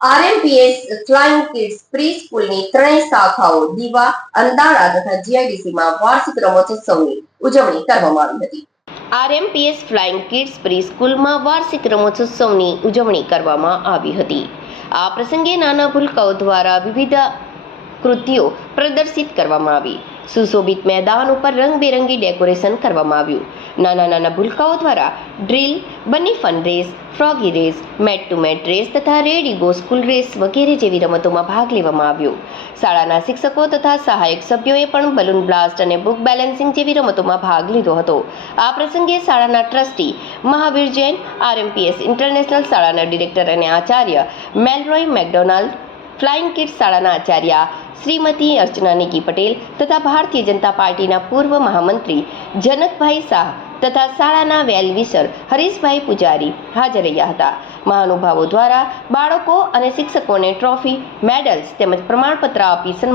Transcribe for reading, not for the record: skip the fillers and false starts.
આરએમપીએસ flying kids pre સ્કૂલની ત્રણેય શાખાઓ દીવા, અંદાળા તથા જીઆઈડીસીમાં વાર્ષિક રમતોત્સવની ઉજવણી કરવામાં આવી હતી. આરએમપીએસ ફ્લાઇંગ કિડ્સ પ્રી સ્કૂલમાં વાર્ષિક રમતોત્સવની ઉજવણી કરવામાં આવી હતી. આ પ્રસંગે નાના ભૂલકાઓ દ્વારા વિવિધ કૃતિઓ પ્રદર્શિત કરવામાં આવી. સુશોભિત મેદાન ઉપર રંગબેરંગી ડેકોરેશન કરવામાં આવ્યું. નાના ભૂલકાઓ દ્વારા drill, bunny fun race, froggy race, mat to mat race તથા રેડી ગો સ્કૂલ રેસ વગેરે જેવી રમતોમાં ભાગ લેવામાં આવ્યો. શાળાના શિક્ષકો તથા સહાયક સભ્યોએ પણ બલૂન બ્લાસ્ટ અને બુક બેલેન્સિંગ જેવી રમતોમાં ભાગ લીધો હતો. આ પ્રસંગે શાળાના ટ્રસ્ટી મહાવીર જૈન, આરએમપીએસ ઇન્ટરનેશનલ શાળાના ડિરેક્ટર અને આચાર્ય મેલરોય મેકડોનાલ્ડ, ફ્લાઇંગ કિડ્સ શાળાના આચાર્ય શ્રીમતી અર્ચના નિકી પટેલ તથા ભારતીય જનતા પાર્ટીના પૂર્વ મહામંત્રી જનકભાઈ શાહ તથા શાળાના વેલ વિશર હરીશભાઈ પૂજારી હાજર રહ્યા હતા. મહાનુભાવો દ્વારા બાળકો અને શિક્ષકોને ટ્રોફી, મેડલ્સ તેમજ પ્રમાણપત્ર આપી